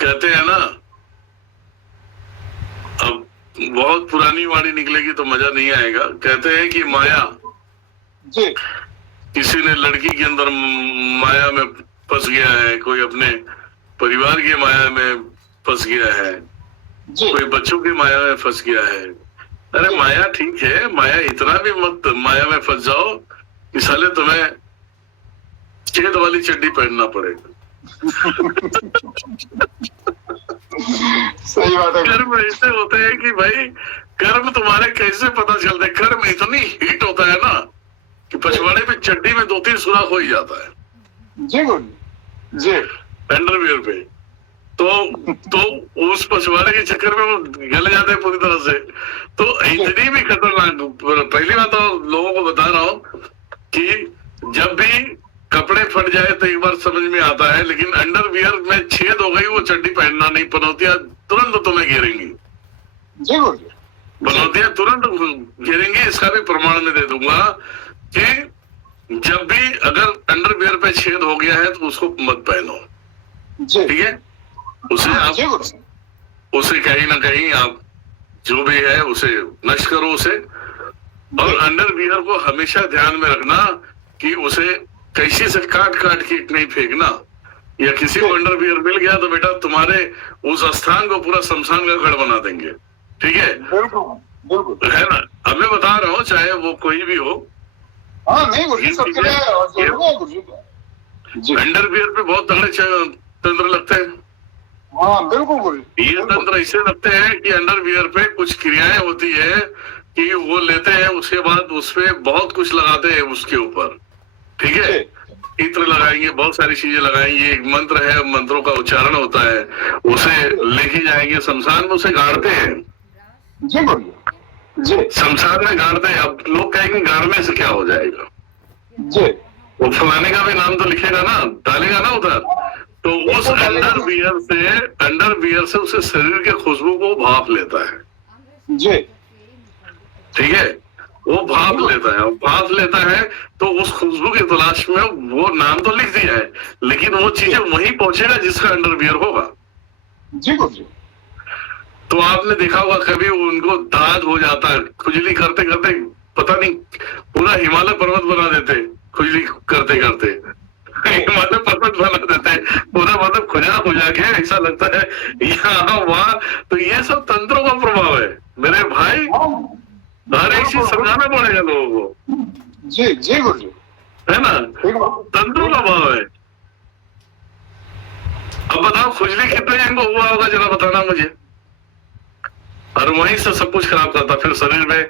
कहते हैं ना, अब बहुत पुरानी वाणी निकलेगी तो मजा नहीं आएगा। कहते हैं कि माया जी, किसी ने लड़की के अंदर माया में फंस गया है, कोई अपने परिवार की माया में फंस गया है, कोई बच्चों की माया में फंस गया है। अरे माया ठीक है, माया इतना भी मत माया में फंस जाओ कि साले तुम्हें छेद वाली चड्डी पहनना पड़ेगा। सही बात है। कर्म ऐसे होते हैं कि भाई कर्म तुम्हारे कैसे पता चलते हैं। कर्म इतनी हिट होता है ना कि पछवाड़े पे चड्डी में 2-3 सुराख हो ही जाता है जी गुरु जी, अंडरवियर पे। तो उस पछवाड़े के चक्कर में वो गल जाते हैं पूरी तरह से। तो इतनी भी खतरनाक, पहली बात तो लोगों को बता रहा हूँ कि जब भी कपड़े फट जाए तो एक बार समझ में आता है, लेकिन अंडरवियर में छेद हो गई वो चड्डी पहनना नहीं, पनौतियां तुरंत तुम्हें घेरेंगी जी गुरु जी, पनौतियां तुरंत घेरेंगी। इसका भी प्रमाण मैं दे दूंगा कि जब भी अगर अंडरवियर पे छेद हो गया है तो उसको मत पहनो, ठीक है। उसे आप उसे कहीं ना कहीं आप जो भी है उसे नष्ट करो उसे। और अंडरवियर को हमेशा ध्यान में रखना कि उसे कैसे से काट काट के नहीं फेंकना, या किसी को अंडरवियर मिल गया तो बेटा तुम्हारे उस स्थान को पूरा शमशान का गढ़ बना देंगे, ठीक है। बिल्कुल है ना, अब मैं बता रहा हूँ चाहे वो कोई भी हो। हाँ नहीं गुरुजी, सबके लिए जी, अंडरवियर पे बहुत तगड़े तंत्र लगते हैं। हाँ बिल्कुल गुरुजी, ये तंत्र ऐसे लगते हैं कि अंडरवियर पे कुछ क्रियाएं होती है कि वो लेते हैं, उसके बाद उसपे बहुत कुछ लगाते हैं उसके ऊपर, ठीक है। इत्र लगाएंगे, बहुत सारी चीजें लगाएंगे, एक मंत्र है, मंत्रों का उच्चारण होता है, उसे लेके जाएंगे शमशान में, उसे गाड़ते हैं जी जी, शमशान में गाड़ते हैं। अब लोग कहेंगे गाड़ने से क्या हो जाएगा जी, वो फलाने का भी नाम तो लिखेगा ना, डालेगा ना उधर। तो उस अंडरवियर से उसे शरीर के खुशबू को भाप लेता है जी, ठीक है। वो भाप लेता है तो उस खुशबू की तलाश में वो नाम तो लिख दिया है, लेकिन वो चीजें वहीं पहुंचेगा जिसका अंडरवियर होगा जी गुरुजी। तो आपने देखा होगा कभी उनको दाद हो जाता है, खुजली करते करते पता नहीं पूरा हिमालय पर्वत बना देते, खुजली करते करते हिमालय पर्वत बना देते, पूरा मतलब खुजा के ऐसा लगता है यहाँ वहां। तो ये सब तंत्रों का प्रभाव है मेरे भाई, हर एक चीज समझाना पड़ेगा लोगों को जी जी गुरुजी, है ना, तंत्रों का भाव है। अब बताओ खुजली कितने इनको हुआ होगा जरा बताना मुझे। और वहीं से सब कुछ खराब करता, फिर शरीर में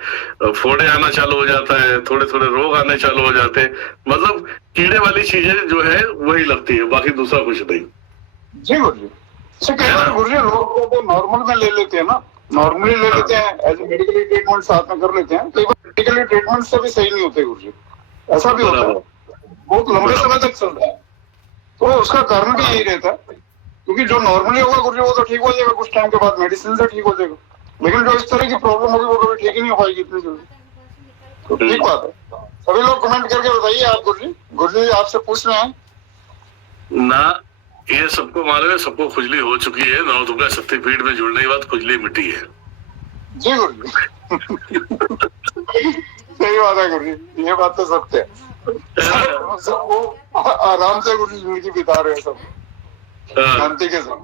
फोड़े आना चालू हो जाता है, थोड़े थोड़े रोग आने चालू हो जाते हैं, मतलब कीड़े वाली चीजें जो है वही लगती है, बाकी दूसरा कुछ नहीं जी गुरुजी। कई बार गुरुजी लोग तो नॉर्मल में ले लेते हैं ना, नॉर्मली ले लेते हैं, एज मेडिकली ट्रीटमेंट साथ में कर लेते हैं, कई बार मेडिकली ट्रीटमेंट से भी सही नहीं होते गुरुजी, ऐसा भी होता है, बहुत लंबे समय तक चलता है। तो उसका कारण भी यही रहता है, क्योंकि जो नॉर्मली होगा गुरुजी वो तो ठीक हो जाएगा, कुछ टाइम के बाद मेडिसिन से ठीक हो जाएगा, लेकिन जो इस तरह की प्रॉब्लम होगी वो कभी ठीक ही नहीं हो पाएगी इतनी जल्दी। तो ठीक बात है, सभी लोग कमेंट करके बताइए। आप गुरुजी आपसे पूछ रहे हैं ना, ये सबको मालूम है, सबको खुजली हो चुकी है, नवदुर्गा शक्तिपीठ में जुड़ने के बाद खुजली मिट्टी है जी गुरुजी। सही बात है गुरुजी, ये बात तो सत्य है। सबको आराम से गुरुजी जिंदगी बिता रहे हैं सब शांति के साथ।